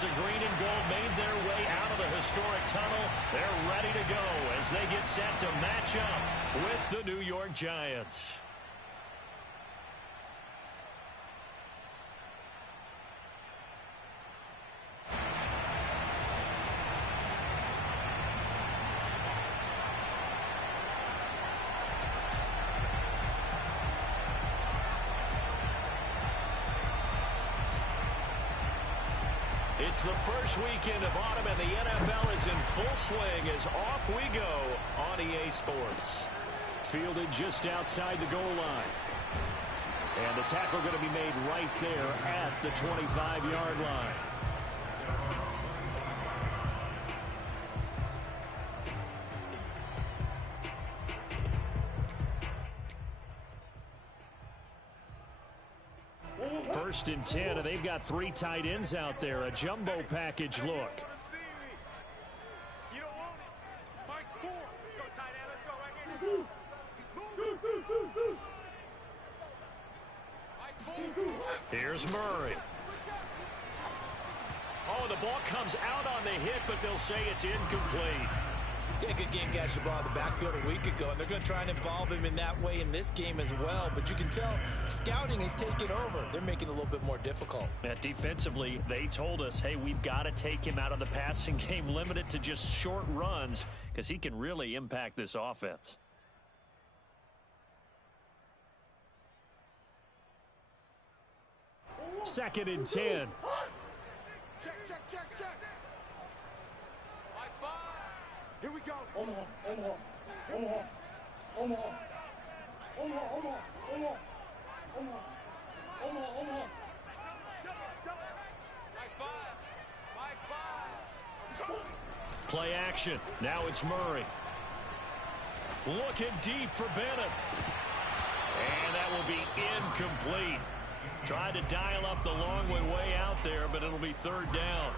as the green and gold made their way out of the historic tunnel. They're ready to go as they get set to match up with the New York Giants. It's the first weekend of autumn, and the NFL is in full swing as off we go on EA Sports. Fielded just outside the goal line. And the tackle going to be made right there at the 25-yard line. First and 10, and they've got 3 tight ends out there. A jumbo package look. Here's Murray. Oh, the ball comes out on the hit, but they'll say it's incomplete. Yeah, good game catch the ball in the backfield a week ago, and they're going to try and involve him in that way in this game as well. But you can tell scouting is taking over. They're making it a little bit more difficult. Yeah, defensively, they told us, hey, we've got to take him out of the passing game, limit it to just short runs, because he can really impact this offense. Second and 10. Check. Here we go. Omaha. Play action. Now it's Murray. Looking deep for Bennett. And that will be incomplete. Tried to dial up the long way out there, but it'll be third down.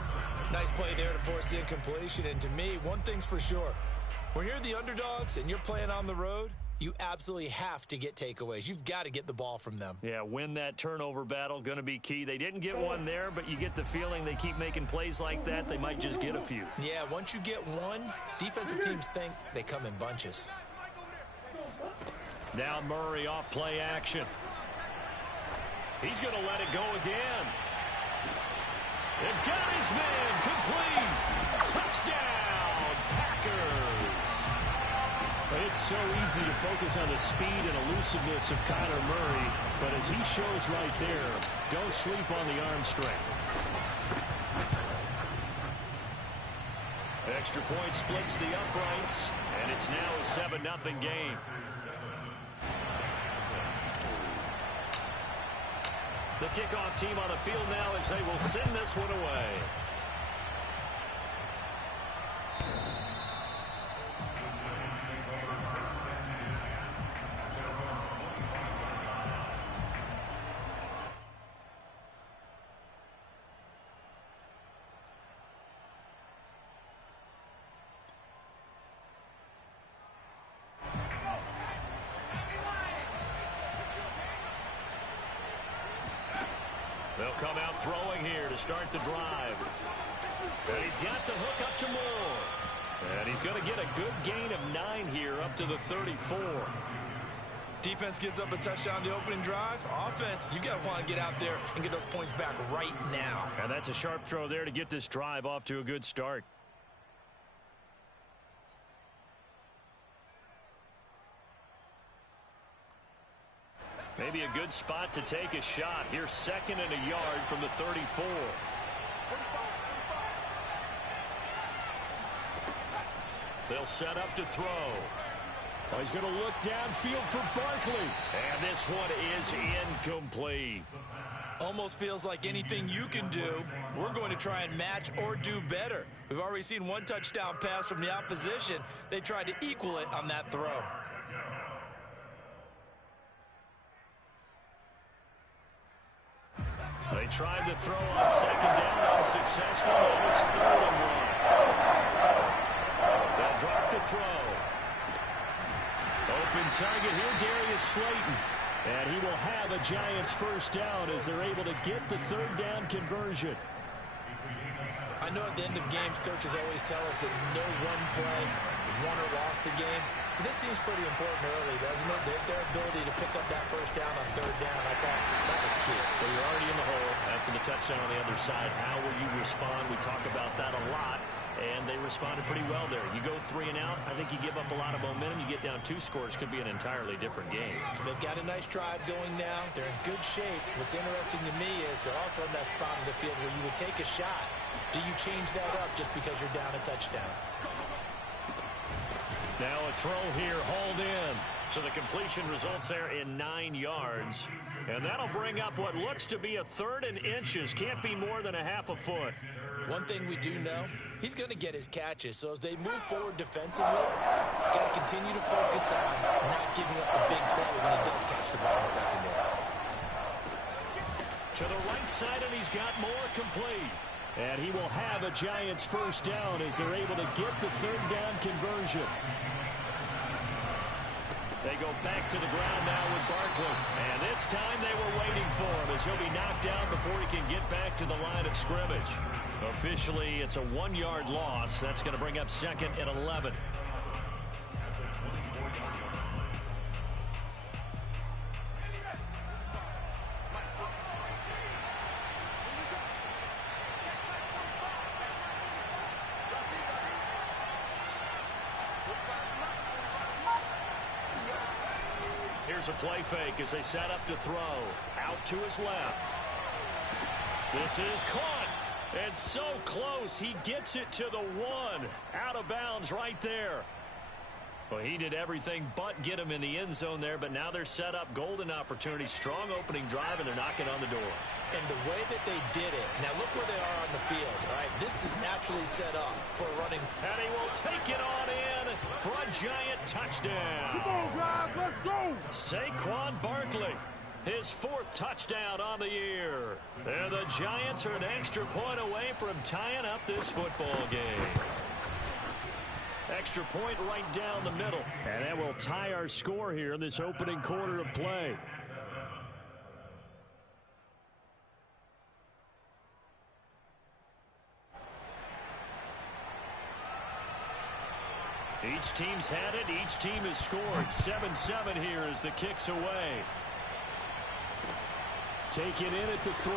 Nice play there to force the incompletion. And to me, one thing's for sure. When you're the underdogs and you're playing on the road, you absolutely have to get takeaways. You've got to get the ball from them. Yeah, win that turnover battle, going to be key. They didn't get one there, but you get the feeling they keep making plays like that, they might just get a few. Yeah, once you get one, defensive teams think they come in bunches. Now Murray off play action. He's going to let it go again. They've got his man complete. Touchdown, Packers. It's so easy to focus on the speed and elusiveness of Kyler Murray, but as he shows right there, don't sleep on the arm strength. Extra point splits the uprights, and it's now a 7-0 game. The kickoff team on the field now as they will send this one away. They'll come out throwing here to start the drive. And he's got the hook up to Moore. And he's going to get a good gain of 9 here up to the 34. Defense gives up a touchdown the opening drive. Offense, you got to want to get out there and get those points back right now. And that's a sharp throw there to get this drive off to a good start. Maybe a good spot to take a shot. Here's 2nd and a yard from the 34. They'll set up to throw. Oh, he's going to look downfield for Barkley. And this one is incomplete. Almost feels like anything you can do, we're going to try and match or do better. We've already seen one touchdown pass from the opposition. They tried to equal it on that throw. They tried to throw on 2nd down, unsuccessful. Now it's 3rd and 1. They'll drop the throw. Open target here, Darius Slayton. And he will have a Giants first down as they're able to get the 3rd down conversion. I know at the end of games, coaches always tell us that no one play won or lost a game. But this seems pretty important early, doesn't it? Their ability to pick up that first down on third down, I thought that was key. Well, you're already in the hole after the touchdown on the other side. How will you respond? We talk about that a lot, and they responded pretty well there. You go 3 and out, I think you give up a lot of momentum. You get down 2 scores, could be an entirely different game. So they've got a nice drive going now. They're in good shape. What's interesting to me is they're also in that spot of the field where you would take a shot. Do you change that up just because you're down a touchdown? Now a throw here, hauled in. So the completion results there in 9 yards. And that'll bring up what looks to be a 3rd and inches. Can't be more than a half a foot. One thing we do know, he's going to get his catches. So as they move forward defensively, got to continue to focus on not giving up the big play when he does catch the ball in the secondary. To the right side, and he's got more complete. And he will have a Giants first down as they're able to get the 3rd down conversion. They go back to the ground now with Barkley. And this time they were waiting for him as he'll be knocked down before he can get back to the line of scrimmage. Officially, it's a 1-yard loss. That's going to bring up 2nd and 11. Here's a play fake as they set up to throw. Out to his left. This is caught. And so close. He gets it to the 1. Out of bounds right there. Well, he did everything but get him in the end zone there, but now they're set up. Golden opportunity. Strong opening drive, and they're knocking on the door. And the way that they did it, now look where they are on the field, all right? This is naturally set up for running. And he will take it on in for a Giant touchdown. Come on, guys, let's go. Saquon Barkley, his 4th touchdown on the year. And the Giants are an extra point away from tying up this football game. Extra point right down the middle. And that will tie our score here in this opening quarter of play. Each team's had it. Each team has scored. 7-7 here as the kick's away. Take it in at the 3.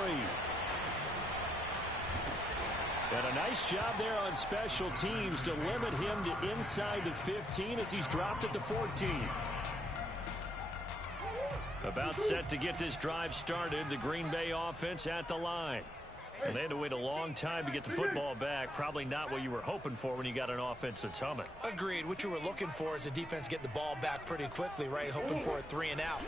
And a nice job there on special teams to limit him to inside the 15 as he's dropped at the 14. About set to get this drive started. The Green Bay offense at the line. And they had to wait a long time to get the football back. Probably not what you were hoping for when you got an offense that's humming. Agreed. What you were looking for is the defense getting the ball back pretty quickly, right? Hoping for a 3 and out.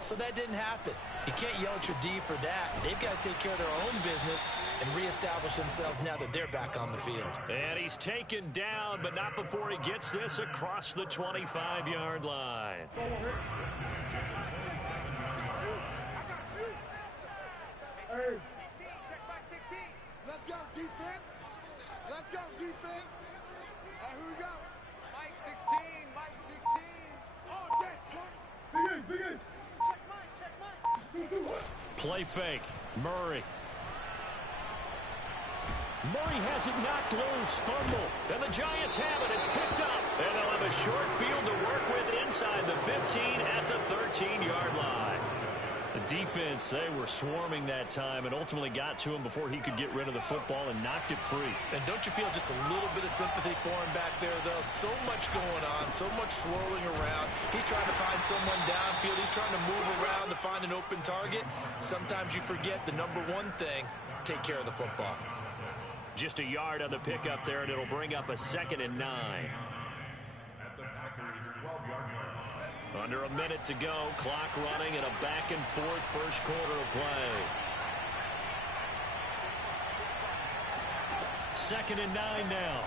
So that didn't happen. You can't yell at your D for that. They've got to take care of their own business and reestablish themselves now that they're back on the field. And he's taken down, but not before he gets this across the 25-yard line. Hey. Let's go, defense. Let's go, defense. Here we go. Mike 16, Mike 16. On deck, point. Big ace. Check mine. Play fake. Murray. Murray has it knocked loose. Fumble. And the Giants have it. It's picked up. And they'll have a short field to work with inside the 15 at the 13-yard line. The defense, they were swarming that time and ultimately got to him before he could get rid of the football and knocked it free. And don't you feel just a little bit of sympathy for him back there, though? So much going on, so much swirling around. He's trying to find someone downfield. He's trying to move around to find an open target. Sometimes you forget the number one thing, take care of the football. Just a yard on the pickup there, and it'll bring up a 2nd and 9. Under a minute to go, clock running, and a back-and-forth first quarter of play. 2nd and 9 now.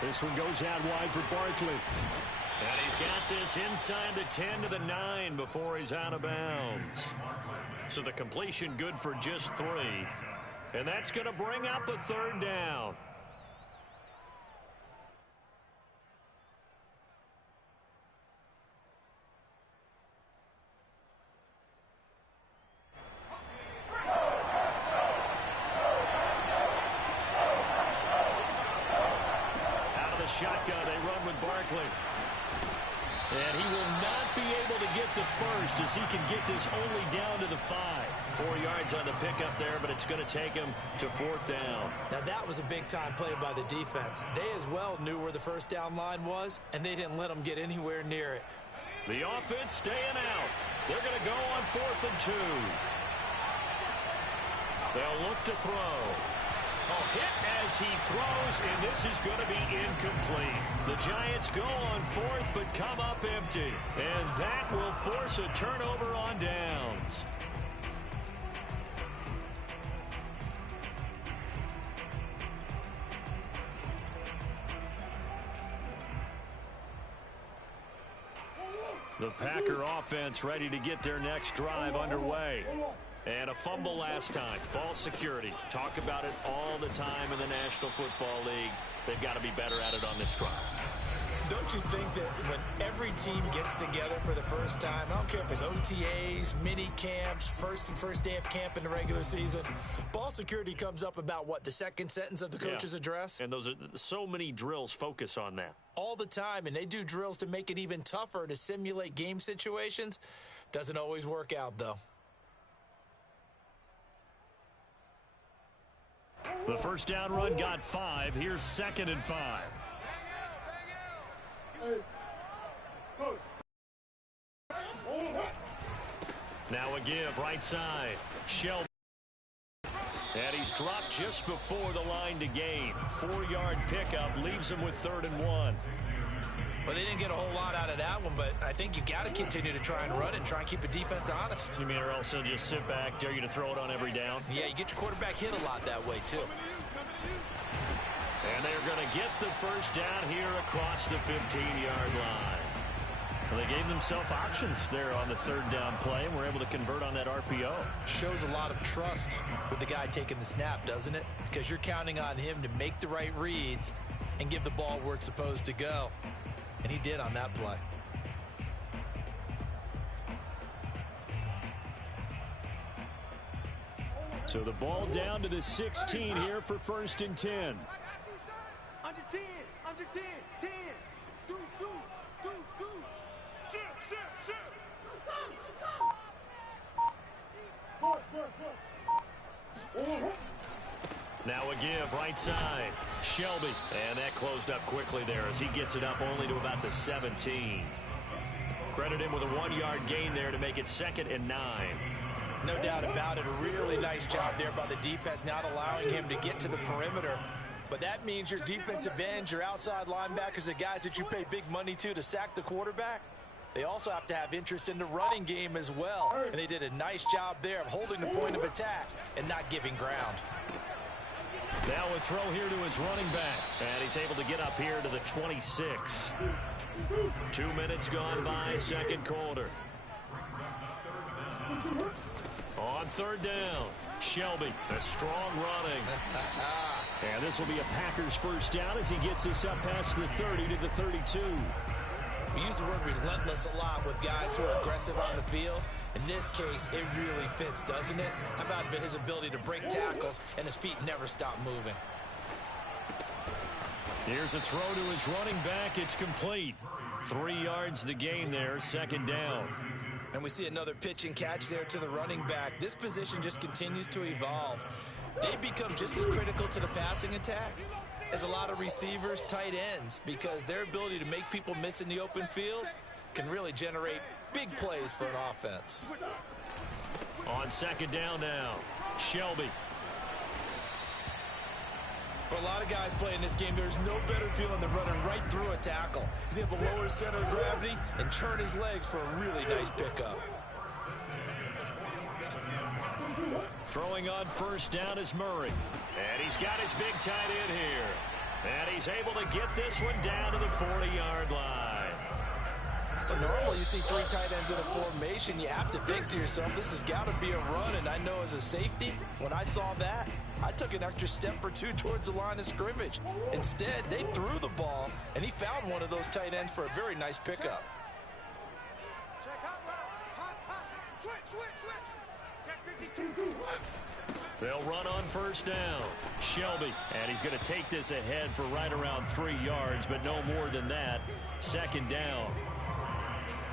This one goes out wide for Barkley. And he's got this inside the 10 to the 9 before he's out of bounds. So the completion good for just 3. And that's going to bring up a 3rd down. the shotgun. They run with Barkley. And he will not be able to get the first as he can get this only down to the 5. 4 yards on the pickup there, but it's going to take him to 4th down. Now that was a big-time play by the defense. They as well knew where the first down line was, and they didn't let them get anywhere near it. The offense staying out. They're going to go on 4th and 2. They'll look to throw. Hit as he throws, and this is going to be incomplete. The Giants go on 4th, but come up empty. And that will force a turnover on downs. The Packer offense ready to get their next drive underway. And a fumble last time. Ball security. Talk about it all the time in the National Football League. They've got to be better at it on this drive. Don't you think that when every team gets together for the first time, I don't care if it's OTAs, mini camps, first day of camp in the regular season, ball security comes up about what, the second sentence of the coach's address? And those are so many drills focus on that. All the time, and they do drills to make it even tougher to simulate game situations. Doesn't always work out, though. The first down run got 5. Here's 2nd and 5. Now a give, right side. Shelby. And he's dropped just before the line to gain. 4-yard pickup leaves him with 3rd and 1. Well, they didn't get a whole lot out of that one, but I think you've got to continue to try and run and try and keep the defense honest. You mean or else they'll just sit back, dare you to throw it on every down? Yeah, you get your quarterback hit a lot that way, too. And they're going to get the first down here across the 15-yard line. Well, they gave themselves options there on the 3rd down play and were able to convert on that RPO. Shows a lot of trust with the guy taking the snap, doesn't it? Because you're counting on him to make the right reads and give the ball where it's supposed to go. And he did on that play. So the ball down to the 16 here for 1st and 10. I got you, son. Under 10, under 10, 10. Deuce, deuce, deuce, deuce. Shoot, shoot, shoot. Now a give, right side. Shelby. And that closed up quickly there as he gets it up only to about the 17. Credit him with a 1-yard gain there to make it 2nd and 9. No doubt about it. A really nice job there by the defense, not allowing him to get to the perimeter. But that means your defensive ends, your outside linebackers, the guys that you pay big money to sack the quarterback, they also have to have interest in the running game as well. And they did a nice job there of holding the point of attack and not giving ground. Now a throw here to his running back. And he's able to get up here to the 26. 2 minutes gone by, 2nd quarter. On 3rd down, Shelby, a strong running. And this will be a Packers first down as he gets this up past the 30 to the 32. We use the word relentless a lot with guys who are aggressive on the field. In this case, it really fits, doesn't it? How about his ability to break tackles and his feet never stop moving? Here's a throw to his running back. It's complete. 3 yards the gain there, 2nd down. And we see another pitch and catch there to the running back. This position just continues to evolve. They become just as critical to the passing attack as a lot of receivers, tight ends, because their ability to make people miss in the open field can really generate big plays for an offense. On 2nd down now, Shelby. For a lot of guys playing this game, there's no better feeling than running right through a tackle. He's able to lower his center of gravity and turn his legs for a really nice pickup. Throwing on 1st down is Murray. And he's got his big tight end here. And he's able to get this one down to the 40-yard line. But normally you see 3 tight ends in a formation, you have to think to yourself, this has got to be a run. And I know as a safety, when I saw that, I took an extra step or 2 towards the line of scrimmage. Instead, they threw the ball, and he found one of those tight ends for a very nice pickup. Check hot route. Hot, hot. Switch, switch, switch. Check 52. They'll run on first down. Shelby, and he's going to take this ahead for right around 3 yards, but no more than that. Second down.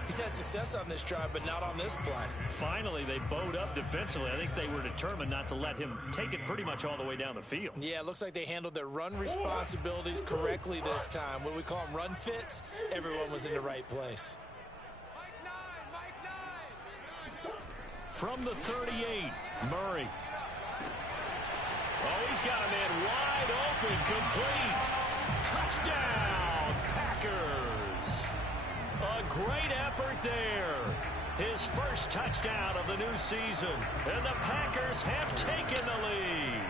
He's had success on this drive, but not on this play. Finally, they bowed up defensively. I think they were determined not to let him take it pretty much all the way down the field. Yeah, it looks like they handled their run responsibilities correctly this time. What we call them run fits, everyone was in the right place. From the 38, Murray. Oh, he's got a man wide open, complete. Touchdown, Packers. A great effort there. His first touchdown of the new season. And the Packers have taken the lead.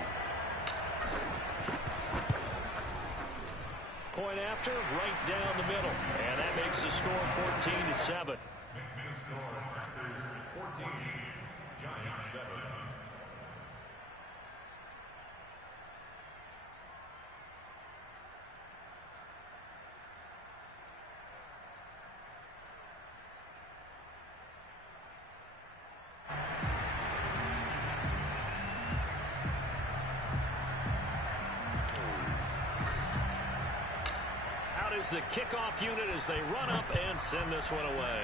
Point after, right down the middle. And that makes the score 14-7. Is the kickoff unit as they run up and send this one away.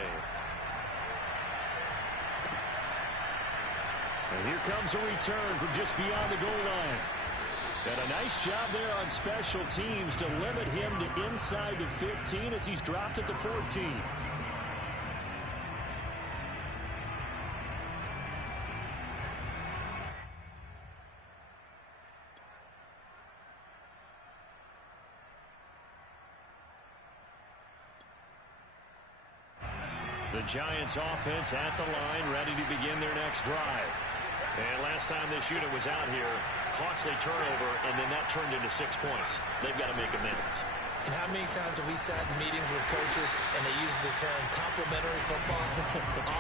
And here comes a return from just beyond the goal line. And a nice job there on special teams to limit him to inside the 15 as he's dropped at the 14. The Giants offense at the line, ready to begin their next drive. And last time this unit was out here, costly turnover, and then that turned into 6 points. They've got to make amends. And how many times have we sat in meetings with coaches and they use the term complementary football?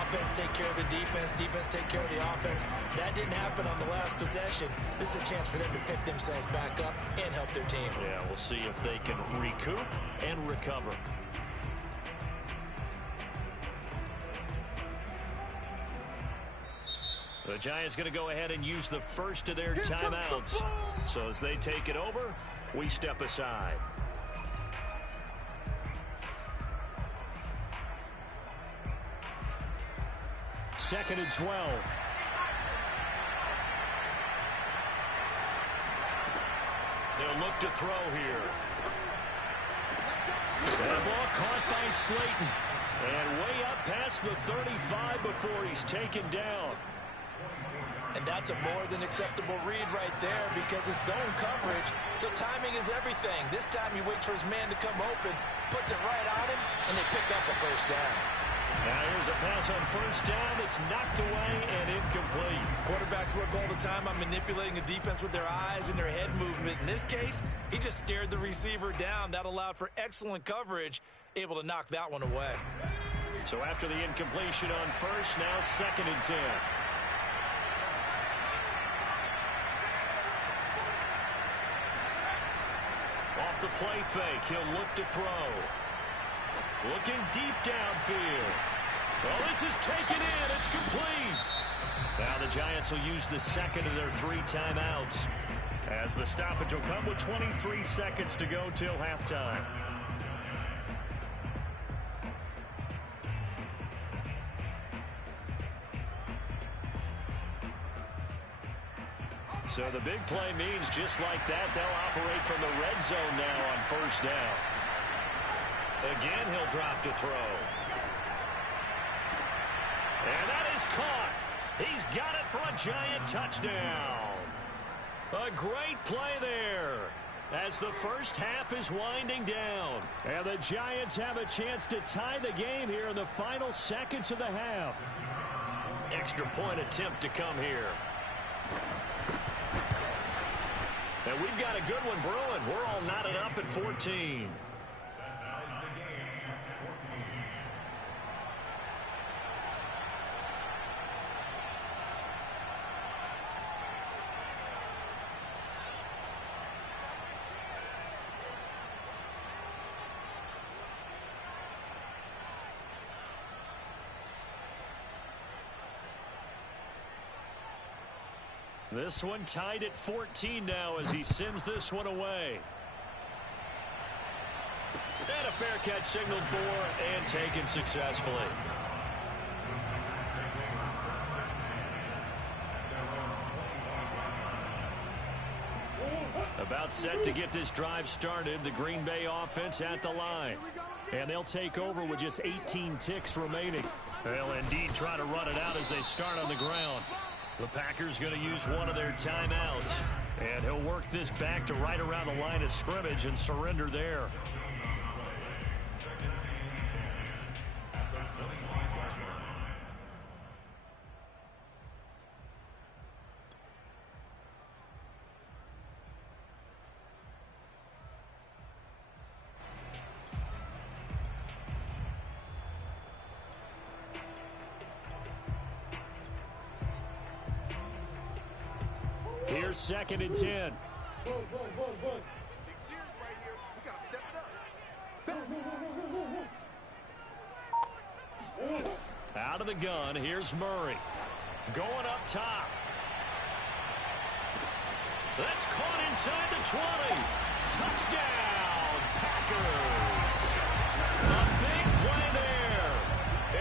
Offense take care of the defense, defense take care of the offense. That didn't happen on the last possession. This is a chance for them to pick themselves back up and help their team. Yeah, we'll see if they can recoup and recover. The Giants going to go ahead and use the first of their timeouts. So as they take it over, we step aside. Second and 12. They'll look to throw here. That ball caught by Slayton. And way up past the 35 before he's taken down. And that's a more than acceptable read right there because it's zone coverage, so timing is everything. This time he waits for his man to come open, puts it right on him, and they pick up a first down. Now here's a pass on first down that's knocked away and incomplete. Quarterbacks work all the time on manipulating a defense with their eyes and their head movement. In this case, he just stared the receiver down. That allowed for excellent coverage, able to knock that one away. So after the incompletion on first, now second and 10. Off the play fake, he'll look to throw. Looking deep downfield. Oh, this is taken in. It's complete. Now the Giants will use the second of their 3 timeouts as the stoppage will come with 23 seconds to go till halftime. So the big play means just like that, they'll operate from the red zone now on first down. Again, he'll drop to throw. And that is caught. He's got it for a Giant touchdown. A great play there as the first half is winding down. And the Giants have a chance to tie the game here in the final seconds of the half. Extra point attempt to come here. And we've got a good one brewing. We're all knotted up at 14. This one tied at 14 now as he sends this one away. And a fair catch signaled for and taken successfully. About set to get this drive started, the Green Bay offense at the line. And they'll take over with just 18 ticks remaining. They'll indeed try to run it out as they start on the ground. The Packers going to use one of their timeouts. And he'll work this back to right around the line of scrimmage and surrender there. Here's 2nd and 10. Big Sears right here. We got to step it up. Out of the gun, here's Murray. Going up top. That's caught inside the 20. Touchdown, Packers. A big play there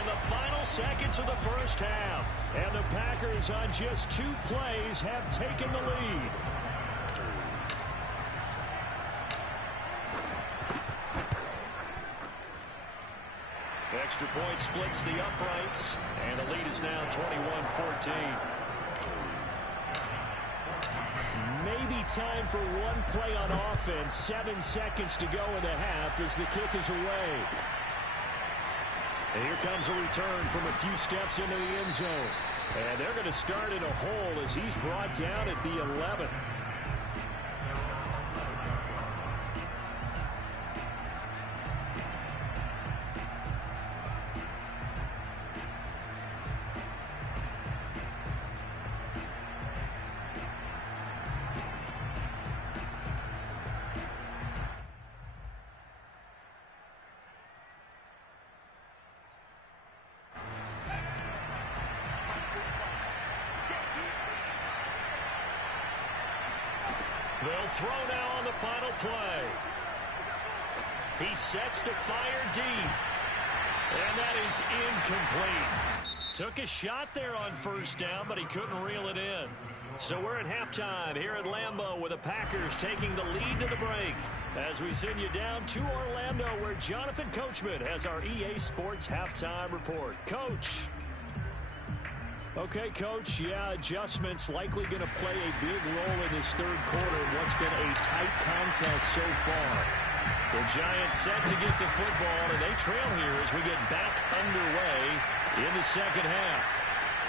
in the final seconds of the first half. And the Packers on just 2 plays have taken the lead. Extra point splits the uprights, and the lead is now 21-14. Maybe time for one play on offense. 7 seconds to go in the half as the kick is away. And here comes a return from a few steps into the end zone. And they're going to start in a hole as he's brought down at the 11. They'll throw now on the final play. He sets to fire deep. And that is incomplete. Took a shot there on first down, but he couldn't reel it in. So we're at halftime here at Lambeau with the Packers taking the lead to the break. As we send you down to Orlando where Jonathan Coachman has our EA Sports Halftime Report. Coach. Okay, Coach, yeah, adjustments likely going to play a big role in this third quarter in what's been a tight contest so far. The Giants set to get the football, and they trail here as we get back underway in the second half.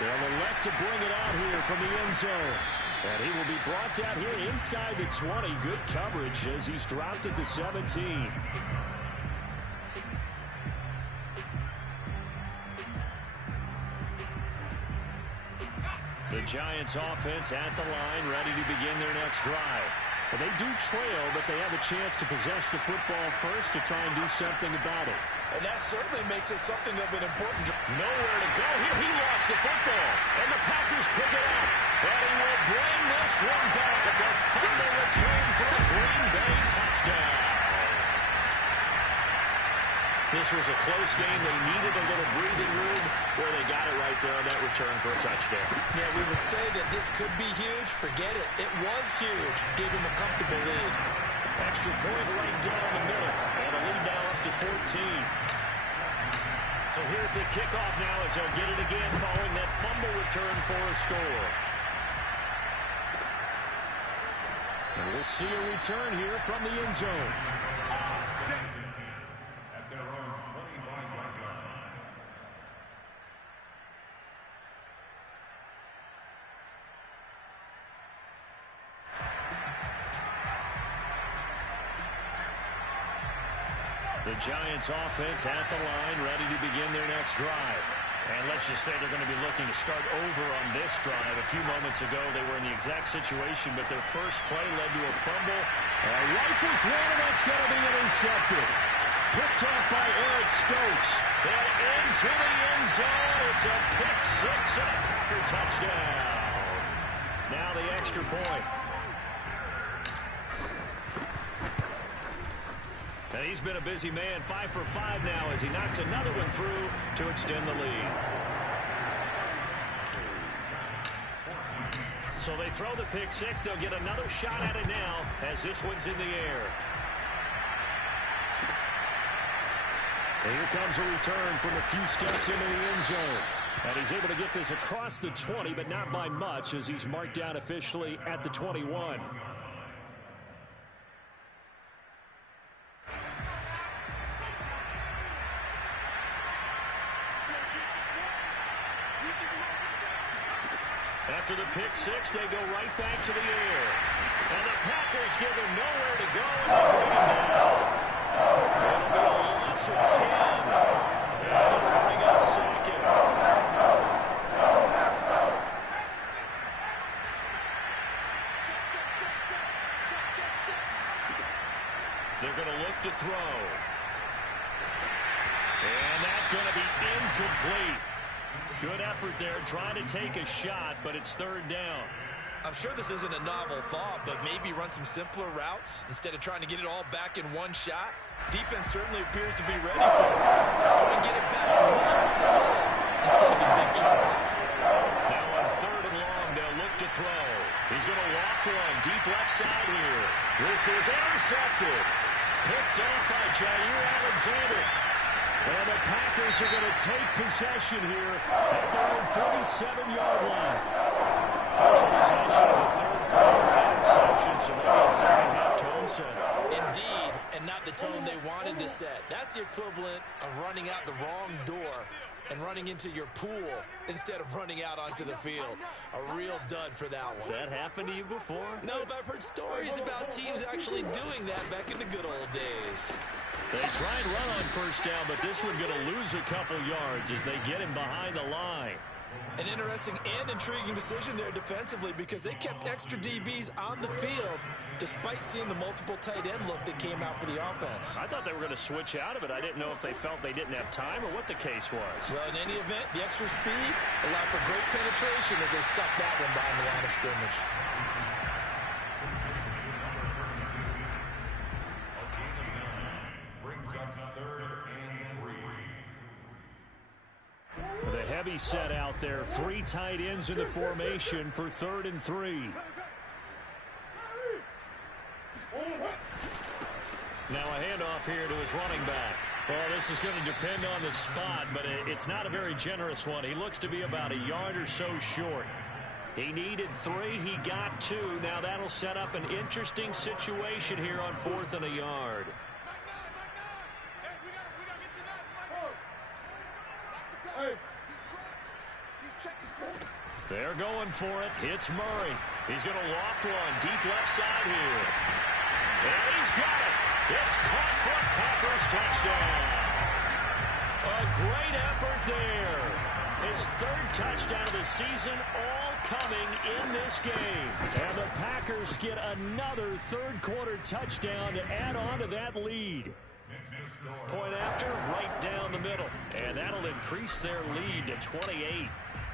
They'll elect to bring it out here from the end zone. And he will be brought down here inside the 20. Good coverage as he's dropped at the 17. The Giants offense at the line, ready to begin their next drive. But they do trail, but they have a chance to possess the football first to try and do something about it. And that certainly makes it something of an important drive. Nowhere to go here. He lost the football. And the Packers pick it up. And he will bring this one back. A fumble return for a Green Bay touchdown. This was a close game. They needed a little breathing room where they got it right there on that return for a touchdown. Yeah, we would say that this could be huge. Forget it. It was huge. Gave him a comfortable lead. Extra point right down the middle. And a lead now up to 14. So here's the kickoff now as they'll get it again following that fumble return for a score. And we'll see a return here from the end zone. The Giants offense at the line, ready to begin their next drive. And let's just say they're going to be looking to start over on this drive. A few moments ago, they were in the exact situation, but their first play led to a fumble. Rifles one, and that's going to be intercepted. Picked off by Eric Stokes. And into the end zone. It's a pick six and a Packer touchdown. Now the extra point. And he's been a busy man, 5 for 5 now as he knocks another one through to extend the lead. So they throw the pick six. They'll get another shot at it now as this one's in the air. And here comes a return from a few steps into the end zone. And he's able to get this across the 20, but not by much as he's marked down officially at the 21. After the pick six, they go right back to the air. And the Packers give him nowhere to go, and they bring him down. It'll be a loss of 10. And they're running up second. They're going to look to throw. And that's going to be incomplete. Good effort there, trying to take a shot, but it's third down. I'm sure this isn't a novel thought, but maybe run some simpler routes instead of trying to get it all back in one shot. Defense certainly appears to be ready for it. Try and get it back little by little instead of in big chunks. Now on third and long, they'll look to throw. He's going to loft one deep left side here. This is intercepted. Picked up by Jair Alexander. And the Packers are going to take possession here at their own 47-yard line. First possession of the third quarter, interception, so maybe a second-half tone setter. Indeed, and not the tone they wanted to set. That's the equivalent of running out the wrong door and running into your pool instead of running out onto the field. A real dud for that one. Has that happened to you before? No, but I've heard stories about teams actually doing that back in the good old days. They try and run on first down, but this one going to lose a couple yards as they get him behind the line. An interesting and intriguing decision there defensively because they kept extra DBs on the field despite seeing the multiple tight end look that came out for the offense. I thought they were going to switch out of it. I didn't know if they felt they didn't have time or what the case was. Well, in any event, the extra speed allowed for great penetration as they stuck that one behind the line of scrimmage. The heavy set out there. 3 tight ends in the formation for 3rd and 3. Now a handoff here to his running back. Well, this is going to depend on the spot, but it's not a very generous one. He looks to be about a yard or so short. He needed 3. He got 2. Now that'll set up an interesting situation here on 4th and a yard. They're going for it. Hits Murray. He's going to loft one deep left side here. And he's got it. It's caught for a Packers touchdown. A great effort there. His 3rd touchdown of the season, all coming in this game. And the Packers get another 3rd quarter touchdown to add on to that lead. Point after, right down the middle. And that'll increase their lead to 28.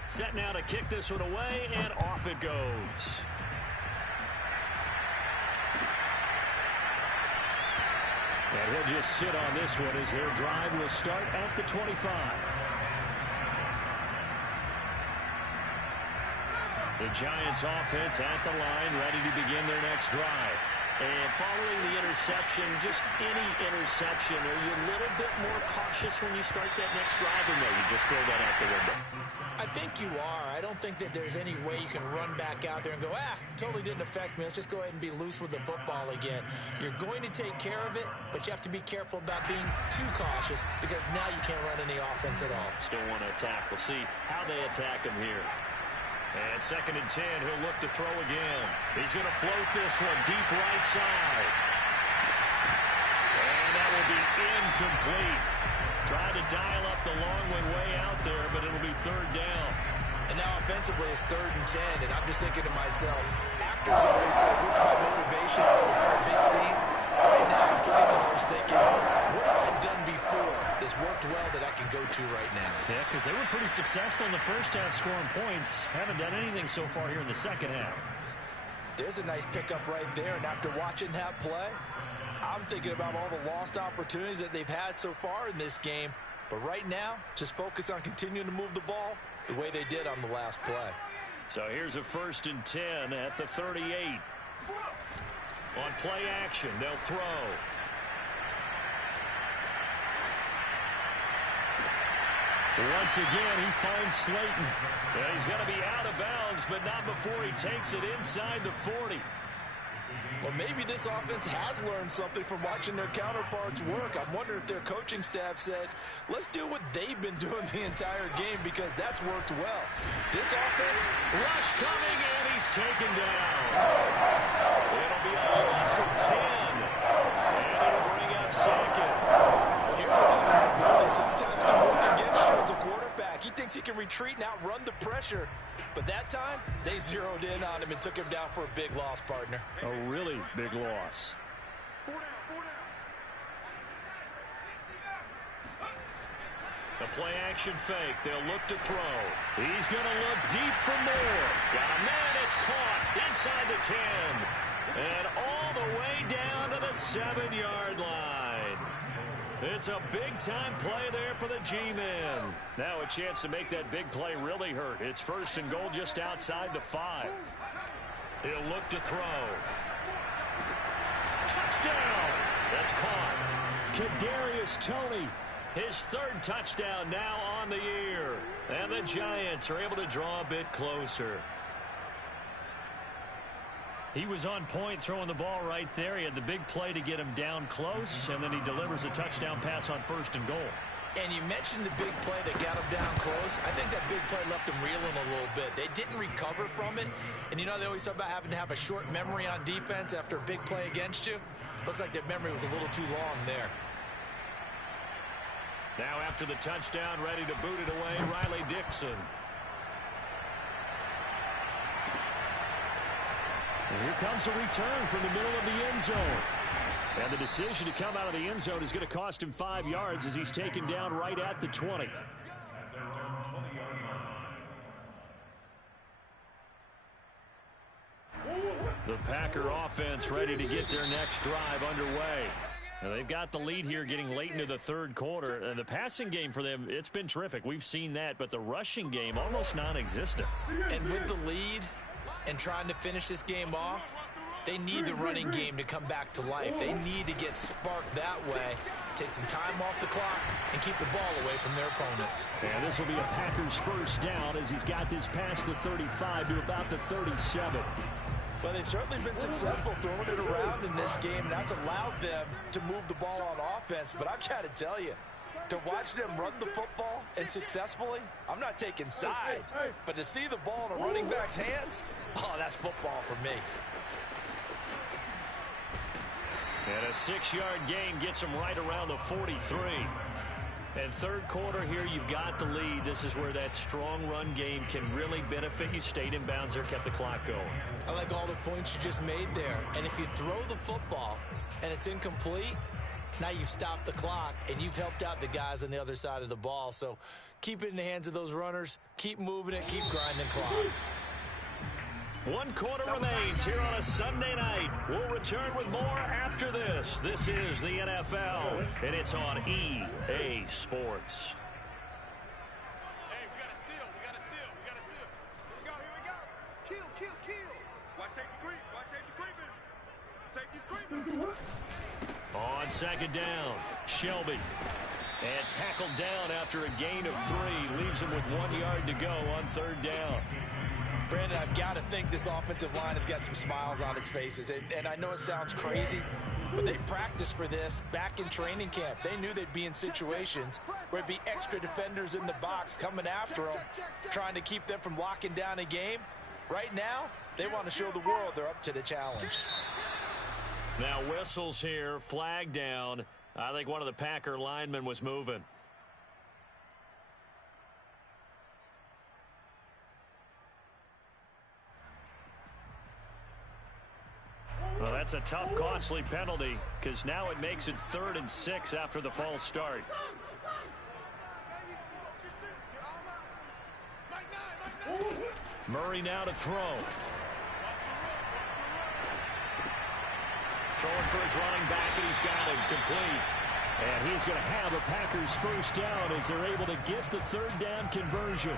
Set now to kick this one away, and off it goes. And he'll just sit on this one as their drive will start at the 25. The Giants offense at the line, ready to begin their next drive. And following the interception, just any interception, are you a little bit more cautious when you start that next drive, or no, you just throw that out the window? I think you are. I don't think that there's any way you can run back out there and go, totally didn't affect me. Let's just go ahead and be loose with the football again. You're going to take care of it, but you have to be careful about being too cautious because now you can't run any offense at all. Still want to attack. We'll see how they attack him here. And 2nd and 10, he'll look to throw again. He's going to float this one deep right side. And that will be incomplete. Tried to dial up the long way out there, but it'll be 3rd down. And now offensively it's 3rd and 10, and I'm just thinking to myself, actors always say, what's my motivation for a big scene? Right now the play caller's thinking, what have I done before that's worked well that I can go to right now? Yeah, because they were pretty successful in the first half scoring points. Haven't done anything so far here in the second half. There's a nice pickup right there, and after watching that play, I'm thinking about all the lost opportunities that they've had so far in this game. But right now, just focus on continuing to move the ball the way they did on the last play. So here's a 1st and 10 at the 38. On play action, they'll throw. Once again, he finds Slayton. And he's going to be out of bounds, but not before he takes it inside the 40. Well, maybe this offense has learned something from watching their counterparts work. I'm wondering if their coaching staff said, let's do what they've been doing the entire game, because that's worked well. This offense, rush coming, and he's taken down. It'll be a loss of 10. And it'll bring up 2nd. Well, here's a vulnerability sometimes to work against you as a quarterback. He thinks he can retreat and outrun the pressure. But that time, they zeroed in on him and took him down for a big loss, partner. A really big loss. 4 down, 4 down. The play action fake. They'll look to throw. He's going to look deep for more. Got a man. It's caught inside the 10. And all the way down to the 7-yard line. It's a big-time play there for the G-men. Now a chance to make that big play really hurt. It's 1st and goal just outside the 5. He'll look to throw. Touchdown! That's caught. Kadarius Toney, his 3rd touchdown now on the year. And the Giants are able to draw a bit closer. He was on point throwing the ball right there. He had the big play to get him down close, and then he delivers a touchdown pass on 1st and goal. And you mentioned the big play that got him down close. I think that big play left him reeling a little bit. They didn't recover from it. And you know, they always talk about having to have a short memory on defense after a big play against you. Looks like their memory was a little too long there. Now after the touchdown, ready to boot it away, Riley Dixon. And here comes a return from the middle of the end zone. And the decision to come out of the end zone is going to cost him 5 yards as he's taken down right at the 20. The Packer offense ready to get their next drive underway. And they've got the lead here getting late into the 3rd quarter. And the passing game for them, it's been terrific. We've seen that, but the rushing game almost non-existent. And with the lead and trying to finish this game off, they need the running game to come back to life. They need to get sparked that way, take some time off the clock, and keep the ball away from their opponents. And this will be a Packers 1st down as he's got this past the 35 to about the 37. Well, they've certainly been successful throwing it around in this game. That's allowed them to move the ball on offense. But I've got to tell you, to watch them run the football and successfully, I'm not taking sides. But to see the ball in a running back's hands, oh, that's football for me. And a 6-yard gain gets him right around the 43. And 3rd quarter here, you've got the lead. This is where that strong run game can really benefit you. Stayed in bounds there, kept the clock going. I like all the points you just made there. And if you throw the football and it's incomplete, now you've stopped the clock and you've helped out the guys on the other side of the ball. So keep it in the hands of those runners. Keep moving it. Keep grinding clock. 1 quarter remains here on a Sunday night. We'll return with more after this. This is the NFL, and it's on EA Sports. Hey, we got a seal. We got a seal. We got a seal. Here we go. Here we go. Kill, kill, kill. Watch safety creep. Watch safety creeping. Safety's creeping. On 2nd down, Shelby. And tackled down after a gain of 3. Leaves him with 1 yard to go on 3rd down. Brandon, I've got to think this offensive line has got some smiles on its faces. And I know it sounds crazy, but they practiced for this back in training camp. They knew they'd be in situations where it'd be extra defenders in the box coming after them, trying to keep them from locking down a game. Right now, they want to show the world they're up to the challenge. Now whistles here, flag down. I think one of the Packer linemen was moving. Well, that's a tough, costly penalty because now it makes it 3rd and 6 after the false start. Murray now to throw. Throwing for his running back, and he's got him complete. And he's going to have a Packers first down as they're able to get the third down conversion.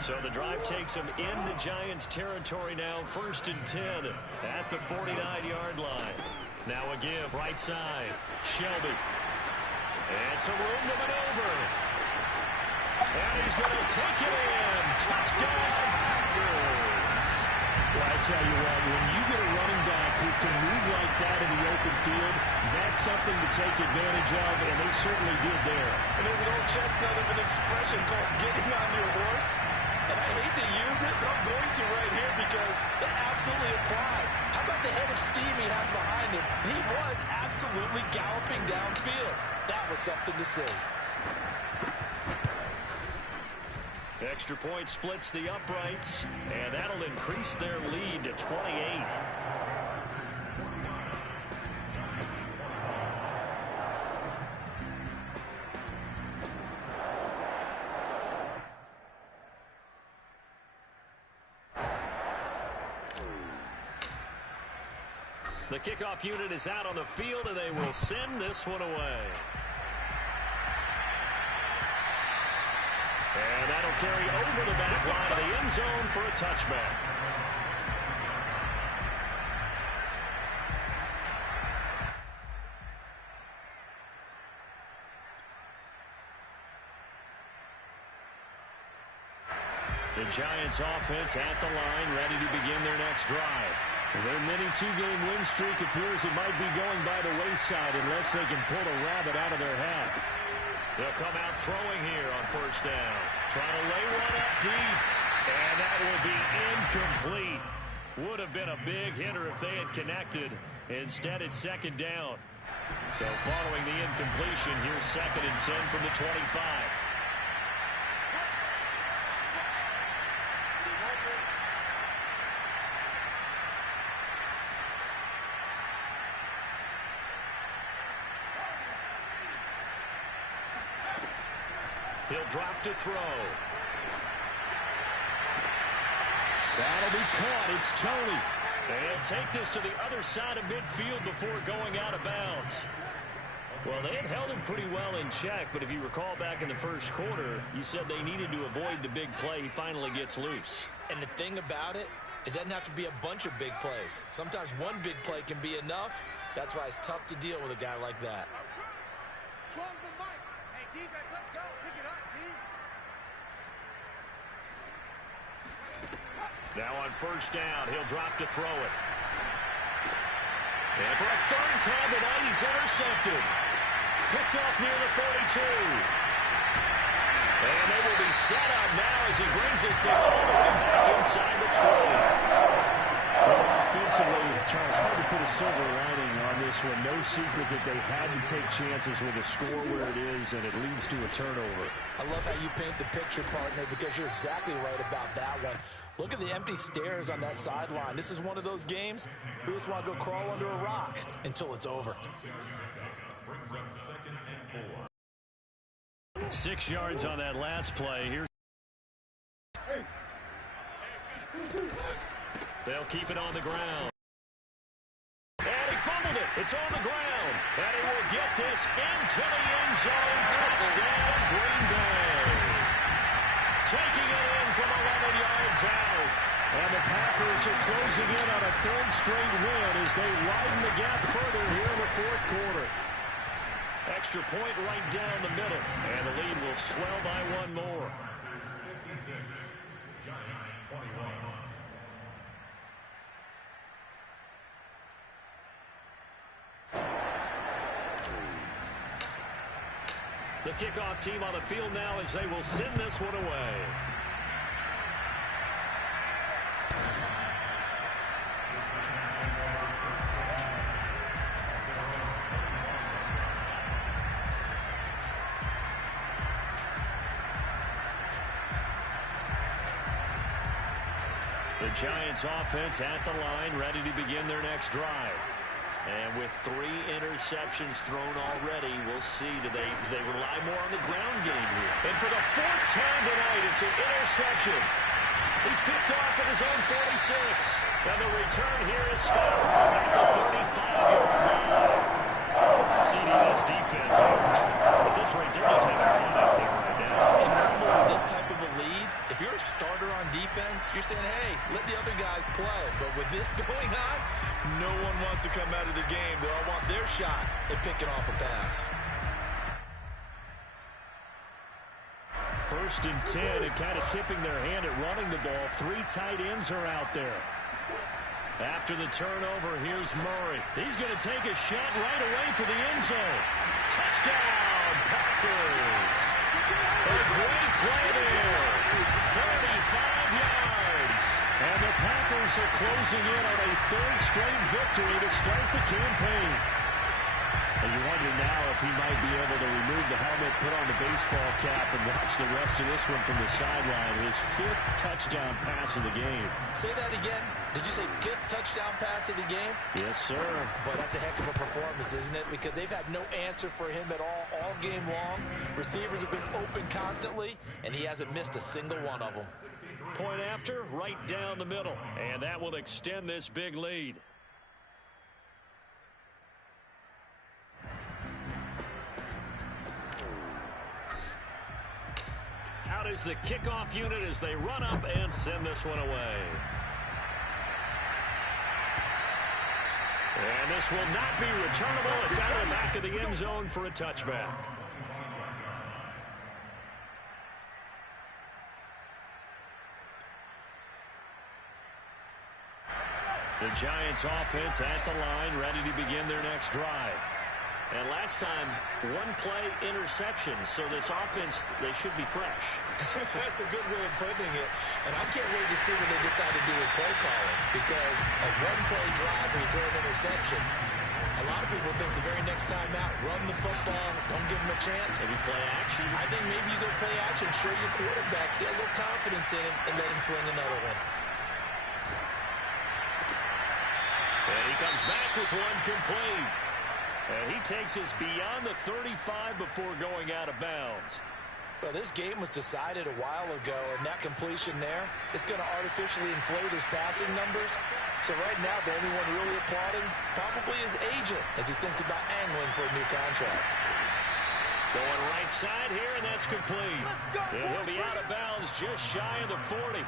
So the drive takes them into Giants territory now, 1st and 10 at the 49-yard line. Now a give, right side, Shelby. And some room to maneuver. And he's going to take it in. Touchdown, Packers. Well, I tell you what, when you get a running back who can move like that in the open field, that's something to take advantage of, and they certainly did there. And there's an old chestnut of an expression called getting on your horse. And I hate to use it, but I'm going to right here because it absolutely applies. How about the head of steam he had behind him? He was absolutely galloping downfield. That was something to see. Extra point splits the uprights, and that'll increase their lead to 28. The kickoff unit is out on the field, and they will send this one away. And that'll carry over the back line of the end zone for a touchback. The Giants offense at the line, ready to begin their next drive. Their mini two-game win streak appears it might be going by the wayside unless they can pull a rabbit out of their hat. They'll come out throwing here on 1st down. Trying to lay one up deep. And that will be incomplete. Would have been a big hitter if they had connected. Instead, it's 2nd down. So following the incompletion, here's 2nd and 10 from the 25. He'll drop to throw. That'll be caught. It's Tony. And take this to the other side of midfield before going out of bounds. Well, they had held him pretty well in check, but if you recall back in the first quarter, you said they needed to avoid the big play. He finally gets loose. And the thing about it, it doesn't have to be a bunch of big plays. Sometimes one big play can be enough. That's why it's tough to deal with a guy like that. 12's the mic. Hey, defense, let's go. Pick it up, team. Now on 1st down, he'll drop to throw it. And for a 3rd time tonight, he's intercepted. Picked off near the 42. And they will be set up now as he brings this thing all the way back inside the 20. Well, offensively, Charles, hard to put a silver lining on this one. No secret that they had to take chances with a score where it is, and it leads to a turnover. I love how you paint the picture, partner, because you're exactly right about that one. Look at the empty stares on that sideline. This is one of those games we just want to go crawl under a rock until it's over. 6 yards on that last play. Here's they'll keep it on the ground. And he fumbled it. It's on the ground. And he will get this into the end zone. Touchdown, Green Bay. Taking it in from 11 yards out. And the Packers are closing in on a 3rd straight win as they widen the gap further here in the 4th quarter. Extra point right down the middle. And the lead will swell by one more. Giants 21. The kickoff team on the field now as they will send this one away. The Giants offense at the line, ready to begin their next drive. And with 3 interceptions thrown already, we'll see, do they rely more on the ground game here. And for the 4th time tonight, it's an interception. He's picked off at his own 46. And the return here is stopped at the 35-yard defense, you're saying, hey, let the other guys play. But with this going on, no one wants to come out of the game. They all want their shot at picking off a pass. 1st and 10 and kind of tipping their hand at running the ball. 3 tight ends are out there. After the turnover, here's Murray. He's going to take a shot right away for the end zone. Touchdown, Packers. A great play there. 35 yards. And the Packers are closing in on a 3rd straight victory to start the campaign. And you wonder now if he might be able to remove the helmet, put on the baseball cap, and watch the rest of this one from the sideline. His 5th touchdown pass of the game. Say that again. Did you say 5th touchdown pass of the game? Yes, sir. But that's a heck of a performance, isn't it? Because they've had no answer for him at all game long. Receivers have been open constantly, and he hasn't missed a single one of them. Point after, right down the middle. And that will extend this big lead. Out is the kickoff unit as they run up and send this one away. And this will not be returnable. It's out of the back of the end zone for a touchback. The Giants offense at the line, ready to begin their next drive. And last time, 1-play interception. So this offense, they should be fresh. That's a good way of putting it. And I can't wait to see what they decide to do with play calling. Because a 1-play drive where you throw an interception, a lot of people think the very next time out, run the football, don't give them a chance. Maybe play action. I think maybe you go play action, show your quarterback, get a little confidence in him, and let him fling another one. And he comes back with one complete. And he takes us beyond the 35 before going out of bounds. Well, this game was decided a while ago, and that completion there is going to artificially inflate his passing numbers. So right now, the only one really applauding probably his agent as he thinks about angling for a new contract. Going right side here, and that's complete. And he'll be out of bounds just shy of the 40.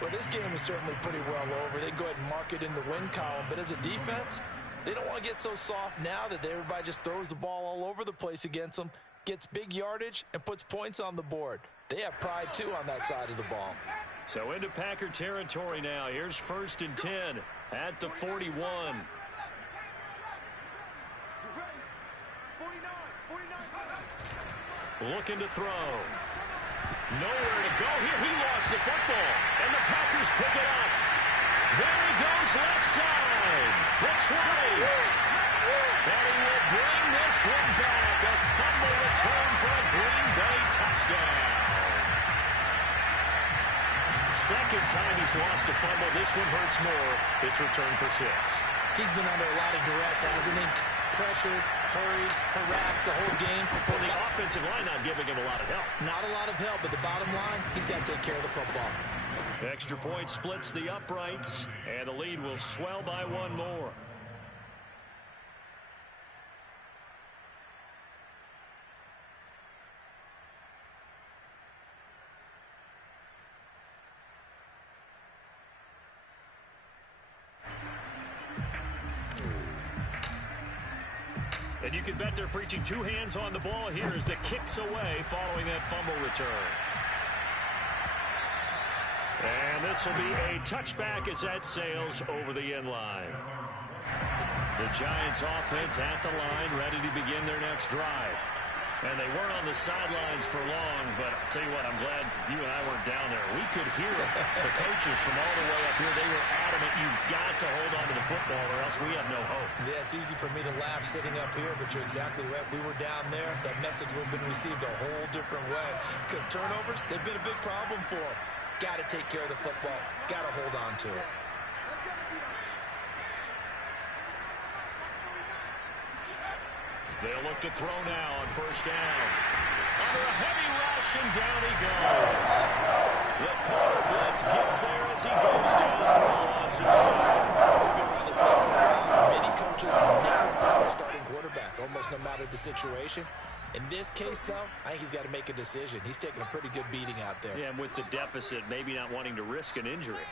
Well, this game is certainly pretty well over. They can go ahead and mark it in the win column. But as a defense, they don't want to get so soft now that everybody just throws the ball all over the place against them, gets big yardage, and puts points on the board. They have pride, too, on that side of the ball. So into Packer territory now. Here's 1st and 10 at the 41. Looking to throw. Nowhere to go here. He lost the football, and the Packers pick it up. There he goes, left side. The 20. And he will bring this one back. A fumble return for a Green Bay touchdown. Second time he's lost a fumble. This one hurts more. It's returned for 6. He's been under a lot of duress, hasn't he? Pressured, hurried, harassed the whole game. Well, the offensive line not giving him a lot of help. Not a lot of help, but the bottom line, he's got to take care of the football. Extra point splits the uprights, and the lead will swell by one more. And you can bet they're preaching 2 hands on the ball here as the kick's away following that fumble return. And this will be a touchback as that sails over the end line. The Giants offense at the line, ready to begin their next drive. And they weren't on the sidelines for long, but I'll tell you what, I'm glad you and I weren't down there. We could hear the coaches from all the way up here. They were adamant, you've got to hold on to the football or else we have no hope. Yeah, it's easy for me to laugh sitting up here, but you're exactly right. If we were down there, that message would have been received a whole different way. Because turnovers, they've been a big problem for them. Got to take care of the football. Got to hold on to it. They'll look to throw now on 1st down. Under a heavy rush, and down he goes. The corner blitz gets there as he goes down for a loss of 7. We've been around this league for a while. Many coaches never play their starting quarterback, almost no matter the situation. In this case, though, I think he's got to make a decision. He's taking a pretty good beating out there. Yeah, and with the deficit, maybe not wanting to risk an injury.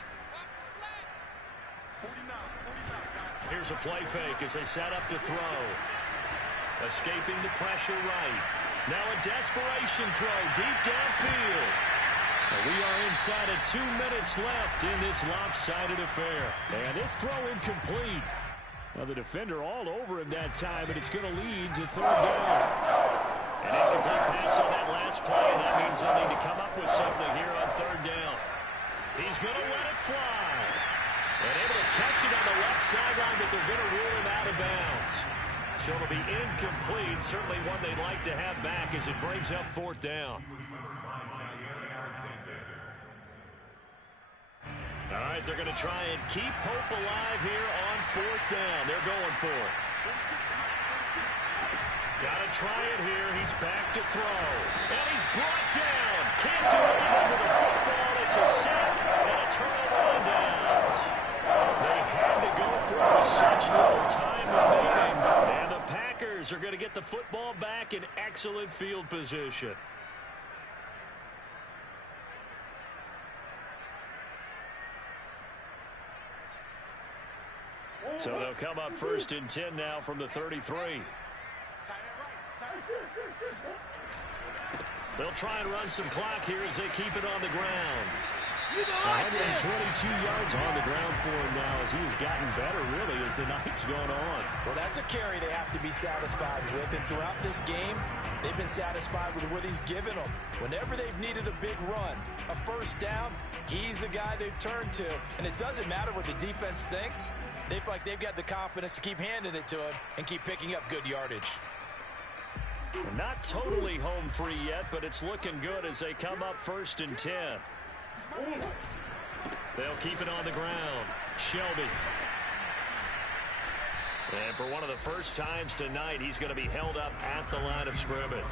Here's a play fake as they set up to throw. Escaping the pressure right. Now a desperation throw deep downfield. We are inside of 2 minutes left in this lopsided affair. And this throw incomplete. Now the defender all over him that time, and it's going to lead to third down. An incomplete pass on that last play, and that means they'll need to come up with something here on third down. He's going to let it fly. And able to catch it on the left sideline, but they're going to rule him out of bounds. So it'll be incomplete. Certainly one they'd like to have back as it brings up fourth down. All right, they're going to try and keep hope alive here on fourth down. They're going for it. Got to try it here. He's back to throw. And he's brought down. Can't do anything with the football. It's a sack and a turnover on downs. They had to go through with such little time remaining. And the Packers are going to get the football back in excellent field position. So they'll come up first and 10 now from the 33. They'll try and run some clock here as they keep it on the ground. 122 yards on the ground for him now as he's gotten better, really, as the night's gone on. Well, that's a carry they have to be satisfied with. And throughout this game, they've been satisfied with what he's given them. Whenever they've needed a big run, a first down, he's the guy they've turned to. And it doesn't matter what the defense thinks. They feel like they've got the confidence to keep handing it to him and keep picking up good yardage. Not totally home free yet, but it's looking good as they come up first and 10. They'll keep it on the ground. Shelby. And for one of the first times tonight, he's going to be held up at the line of scrimmage.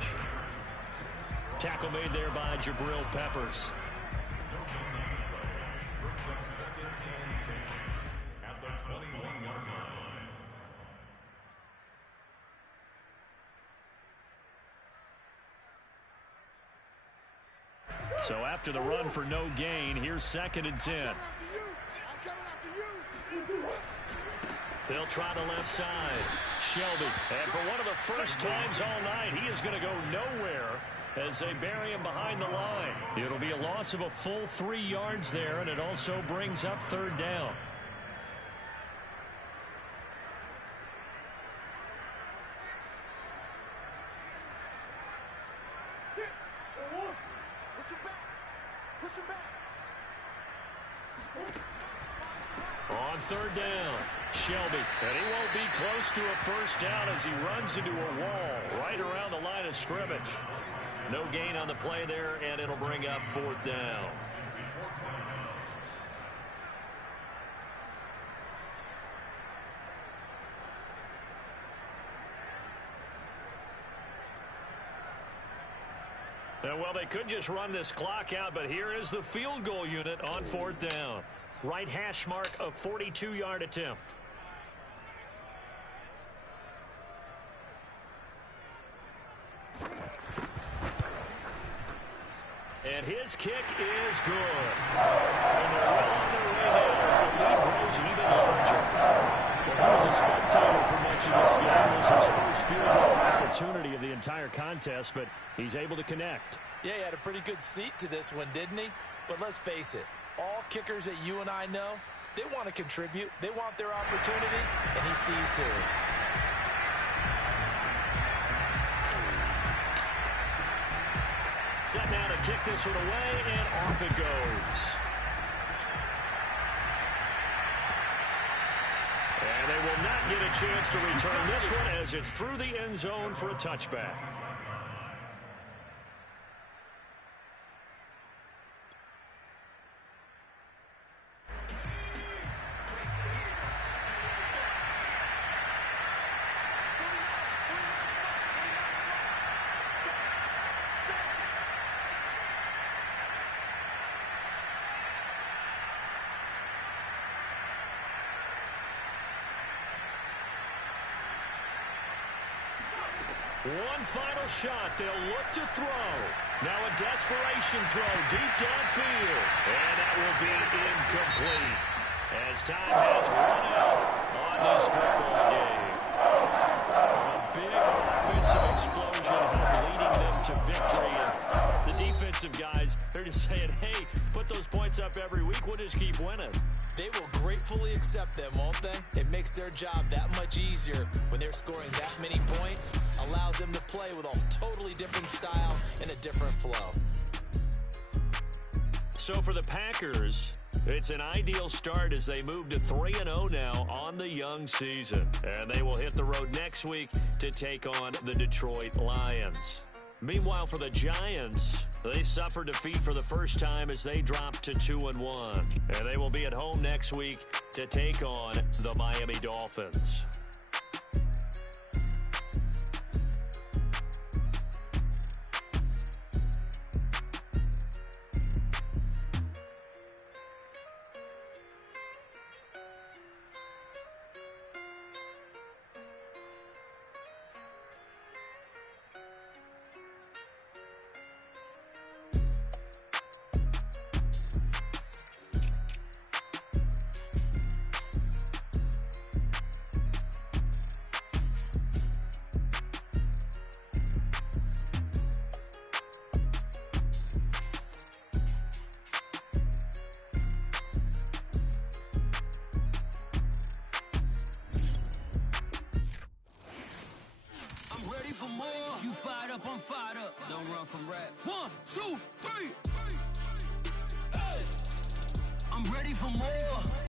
Tackle made there by Jabril Peppers. So after the run for no gain, here's second and 10. They'll try the left side. Shelby. And for one of the first times all night, he is going to go nowhere as they bury him behind the line. It'll be a loss of a full 3 yards there, and it also brings up third down. On third down, Shelby. And he won't be close to a first down as he runs into a wall right around the line of scrimmage. No gain on the play there, and it'll bring up fourth down. Well, they could just run this clock out, but here is the field goal unit on fourth down. Right hash mark, a 42-yard attempt. And his kick is good. And they're well on their way now as the lead grows even larger. Well, he was a spectator for much of this game. This is his first field goal opportunity of the entire contest, but he's able to connect. Yeah, he had a pretty good seat to this one, didn't he? But let's face it, all kickers that you and I know, they want to contribute. They want their opportunity, and he sees to his. Set now to kick this one away, and off it goes. And they will not get a chance to return this one as it's through the end zone for a touchback. One final shot. They'll look to throw. Now a desperation throw deep downfield. And that will be incomplete as time has run out on this football game. A big offensive explosion leading them to victory. And the defensive guys, they're just saying, hey, put those points up every week. We'll just keep winning. They will gratefully accept them, won't they? It makes their job that much easier when they're scoring that many points. Allows them to play with a totally different style and a different flow. So for the Packers, it's an ideal start as they move to 3-0 now on the young season. And they will hit the road next week to take on the Detroit Lions. Meanwhile, for the Giants, they suffered defeat for the first time as they dropped to 2-1. And they will be at home next week to take on the Miami Dolphins. For more, you fired up, I'm fired up. Don't run from rap. 1, 2, 3. Hey. I'm ready for more.